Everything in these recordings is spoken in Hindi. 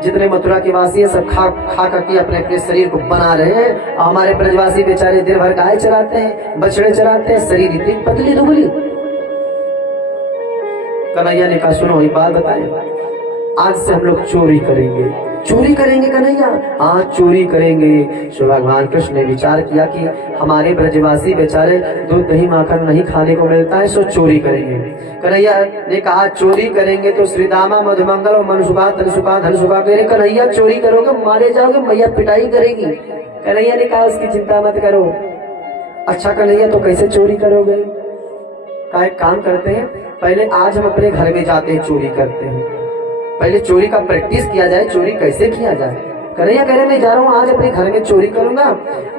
जितने मथुरा के वासी है सब खा खा करके अपने अपने शरीर को बना रहे हैं। हमारे ब्रजवासी बेचारे दिन भर गाय चराते हैं, बछड़े चराते हैं, शरीर इतनी पतली दुबली। कन्हैया ने कहा सुनो एक बात बताए, आज से हम लोग चोरी करेंगे। चोरी करेंगे कन्हैया? हाँ चोरी करेंगे। तो भगवान कृष्ण ने विचार किया कि हमारे ब्रजवासी बेचारे दूध दही माखन नहीं खाने को मिलता है, सो चोरी करेंगे। कन्हैया ने कहा चोरी करेंगे तो श्रीदामा मधुमंगल और मनुष्का धनसुका धनसुका कह रहे कन्हैया चोरी करोगे मारे जाओगे, मैया पिटाई करेगी। कन्हैया ने कहा उसकी चिंता मत करो। अच्छा कन्हैया तो कैसे चोरी करोगे? कहा एक काम करते हैं, पहले आज हम अपने घर में जाते हैं, चोरी करते हैं, पहले चोरी का प्रैक्टिस किया जाए, चोरी कैसे किया जाए। कन्हैया कह रहे मैं जा रहा हूँ आज अपने घर में चोरी करूंगा,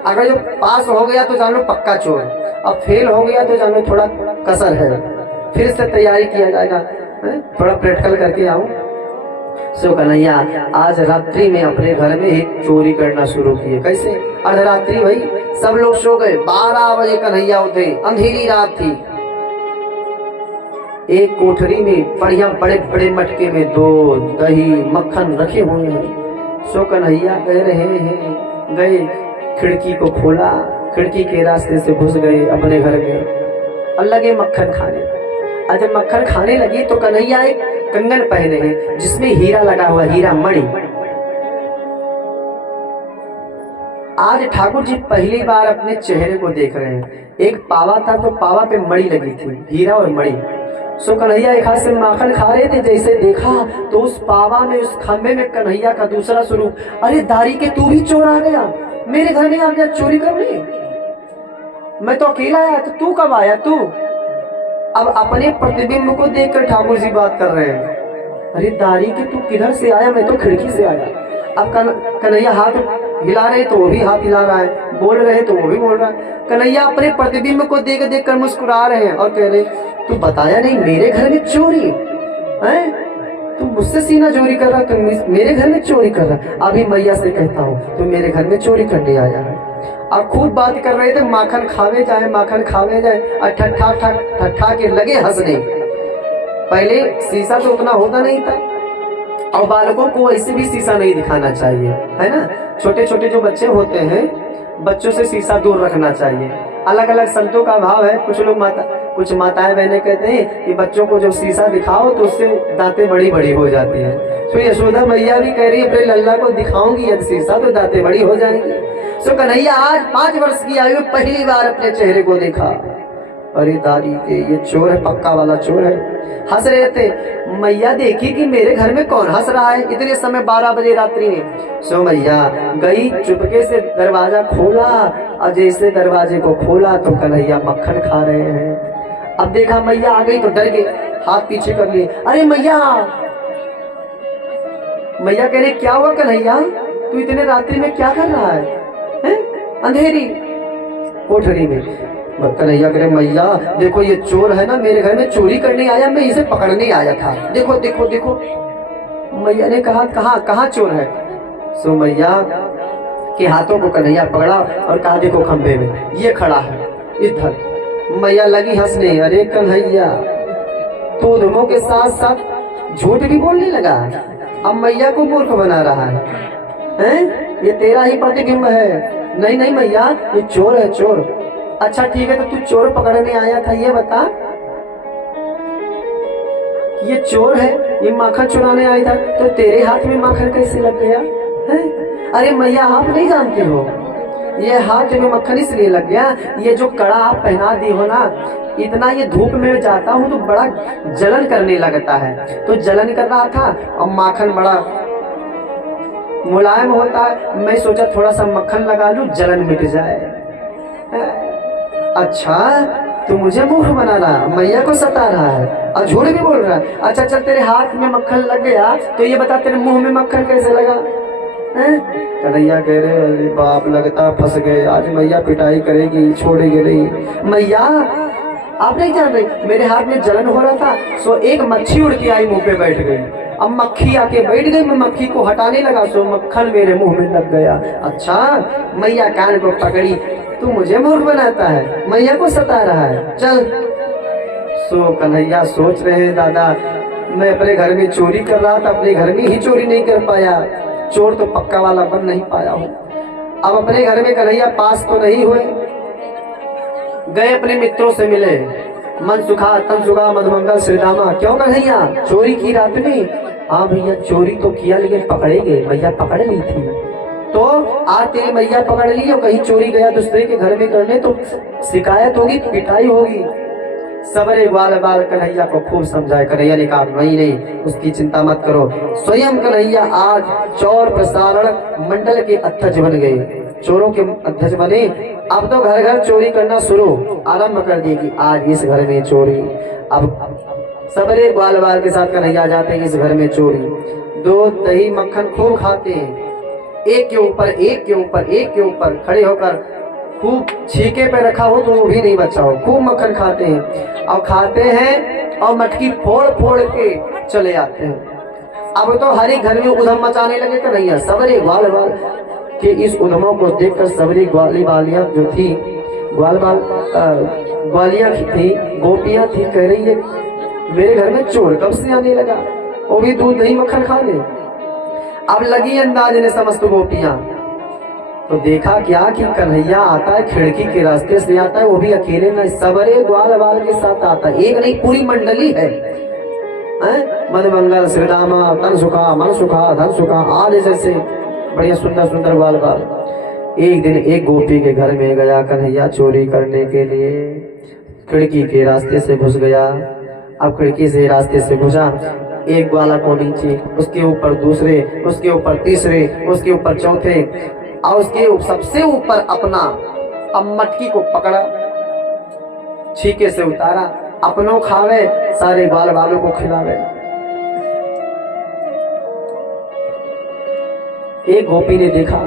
अगर जो पास हो गया तो जानो पक्का चोर, अब फेल हो गया तो जानो थोड़ा कसर है, फिर से तैयारी किया जाएगा, थोड़ा प्रैक्टिकल करके आऊं। सो कन्हैया आज रात्रि में अपने घर में ही चोरी करना शुरू किए। कैसे? अर्धरात्रि भाई सब लोग सो गए, 12 बजे कन्हैया उठे, अंधेरी रात थी। एक कोठरी में बढ़िया बड़े बड़े मटके में दूध दही मक्खन रखे हुए हैं। सो कन्हैया कह रहे हैं गए, खिड़की को खोला, खिड़की के रास्ते से घुस गए अपने घर में और लगे मक्खन खाने। और जब मक्खन खाने लगी तो कन्हैया एक कंगन पहने हैं जिसमें हीरा लगा हुआ, हीरा मणि। आज ठाकुर जी पहली बार अपने चेहरे को देख रहे हैं। एक पावा था तो पावा पे मणि लगी थी, हीरा और मणि। सो कन्हैया एक हाथ से माखन खा रहे थे, जैसे देखा तो उस पावा में, उस खंबे में कन्हैया का दूसरा स्वरूप। अरे दारी के तू भी चोर आ गया, मेरे घर में आ गया चोरी करने? मैं तो अकेला आया, तो तू कब आया तू? अब अपने प्रतिबिंब को देखकर ठाकुर जी बात कर रहे हैं। अरे दारी के तू किधर से आया? मैं तो खिड़की से आया। अब कन्हैया हाथ हिला रहे तो वो भी हाथ हिला रहा है, बोल रहे तो वो भी बोल रहा है। कन्हैया अपने प्रतिबिंब को देख देख कर मुस्कुरा रहे हैं और कह रहे तू बताया नहीं मेरे घर में चोरी है? तू मुझसे सीना चोरी कर रहा, तू मेरे घर में चोरी कर रहा। अभी मैया से कहता हूँ तू मेरे घर में चोरी करने आया है। अब खूब बात कर रहे थे, माखन खावे जाए, माखन खावे जाए, और ठट्ठा ठट्ठा के लगे हंसने। पहले शीशा तो उतना होता नहीं था, और बालकों को ऐसे भी शीशा नहीं दिखाना चाहिए, है ना। छोटे छोटे जो बच्चे होते हैं, बच्चों से शीशा दूर रखना चाहिए। अलग अलग संतों का भाव है। कुछ माताएं बहनें कहते हैं कि बच्चों को जब शीशा दिखाओ तो उससे दांतें बड़ी बड़ी हो जाती है। तो यशोदा मैया भी कह रही है अपने लल्ला को दिखाऊंगी यदि शीशा तो दांतें बड़ी हो जाएंगी। सो कन्हैया आज 5 वर्ष की आयु में पहली बार अपने चेहरे को देखा। अरे दारी के ये चोर है, पक्का वाला चोर है। हंस रहे थे। मैया देखी कि मेरे घर में कौन हंस रहा है इतने समय 12 बजे रात्रि में। सो मैया गई, चुपके से दरवाजा खोला, और जैसे दरवाजे को खोला तो कन्हैया मक्खन खा रहे हैं। अब देखा मैया आ गई तो डर गए, हाथ पीछे कर लिए। अरे मैया कह रहे क्या हुआ कन्हैया, तू इतने रात्रि में क्या कर रहा है? अंधेरी कोठरी में। कन्हैया कह रहे मैया देखो ये चोर है ना, मेरे घर में चोरी करने आया, मैं इसे पकड़ने आया था, देखो देखो देखो। मैया ने कहा कहाँ चोर है? सो मैया के हाथों को कन्हैया पकड़ा और कहा देखो खंबे में ये खड़ा है इधर। मैया लगी हंसने। अरे कन्हैया तो दोनों के साथ साथ झूठ भी बोलने लगा, अब मैया को मूर्ख बना रहा है, हैं? ये तेरा ही प्रतिबिंब है। नहीं नहीं मैया ये चोर है, चोर। अच्छा ठीक है, तो तू चोर पकड़ने आया था, ये बता ये चोर है, ये माखन चुराने आया था, तो तेरे हाथ में माखन कैसे लग गया है? अरे मैया आप नहीं जानते हो, ये हाथ में मक्खन इसलिए लग गया, ये जो कड़ा आप पहना दी हो ना, इतना ये धूप में जाता हूँ तो बड़ा जलन करने लगता है, तो जलन कर रहा था और माखन बड़ा मुलायम होता है, मैं सोचा थोड़ा सा मक्खन लगा लूं जलन मिट जाए। अच्छा तू मुझे मूर्ख बना रहा, मैया को सता रहा है और झूठ भी बोल रहा है। अच्छा चल तेरे हाथ में मक्खन लग गया तो ये बता तेरे मुंह में मक्खन कैसे लगा? कन्हैया कह रहे अरे बाप लगता फंस गए, आज मैया पिटाई करेगी, छोड़ेगी नहीं। मैया आप नहीं जान रहे मेरे हाथ में जलन हो रहा था, सो एक मक्खी उड़ के आई मुंह पे बैठ गई। अब मक्खी आके बैठ गई, मैं मक्खी को हटाने लगा, सो मक्खन मेरे मुंह में लग गया। अच्छा मैया कान को पकड़ी, तू मुझे मूर्ख बनाता है, मैया को सता रहा है, चल। सो कन्हैया सोच रहे दादा मैं अपने घर में चोरी कर रहा था, अपने घर में ही चोरी नहीं कर पाया, चोर तो पक्का वाला बन नहीं पाया हूँ। अब अपने घर में कन्हैया पास तो नहीं हुए, गए अपने मित्रों से मिले, मन सुखा तन सुखा मधुमंगल श्रीरामा। क्यों कन्हैया चोरी की रात में? हाँ भैया चोरी तो किया लेकिन पकड़े गए, मैया पकड़ ली थी। तो आज तेरी मैया पकड़ ली और कहीं चोरी गया दूसरे के घर में करने तो शिकायत होगी, पिटाई होगी। सबरे ग्वाल बाल कन्हैया को खूब समझाए। कन्हैया ने कहा नहीं उसकी चिंता मत करो। स्वयं कन्हैया आज चोर प्रसारण मंडल के अध्यक्ष बन गए, चोरों के अध्यक्ष बने। अब तो घर घर चोरी करना शुरू आरंभ कर दी कि आज इस घर में चोरी। अब सबरे ग्वाल बाल के साथ कन्हैया जाते हैं इस घर में चोरी। दूध दही मक्खन खूब खाते हैं, एक के ऊपर एक के ऊपर एक के ऊपर खड़े होकर, खूब छीके पे रखा हो तो वो भी नहीं बचा हो, खूब मक्खन खाते हैं। और खाते हैं और मटकी फोड़ फोड़ के चले आते हैं। अब तो हर एक घर में उधम मचाने लगे कन्हैया। सबरे ग्वाल बाल के इस उधमों को देखकर सबरी ग्वाली बालियां जो थी, ग्वालियां थी, गोपियां थी, कह रही है मेरे घर में चोर कब से आने लगा, वो भी दूध दही मक्खन खाने। अब लगी अंदाज ने समस्त गोपियां, तो देखा क्या कि कन्हैया आता है खिड़की के रास्ते से आता है, वो भी अकेले नहीं, सबरे ग्वाल बाल के साथ आता है। एक नहीं पूरी मंडली है, मधुमंगल श्रीरामा तन सुखा मन सुखा धन सुखा आदि जैसे बढ़िया सुंदर सुंदर ग्वाल बाल। एक दिन एक गोपी के घर में गया कन्हैया चोरी करने के लिए, खिड़की के रास्ते से घुस गया। अब खिड़की से रास्ते से घुसा, एक ग्वाला को नीचे, उसके ऊपर दूसरे, उसके ऊपर तीसरे, उसके ऊपर चौथे, और उसके सबसे ऊपर अपना। अब मटकी को पकड़ा, छीके से उतारा, अपनों खावे, सारे ग्वाल बालों को खिलावे। एक गोपी ने देखा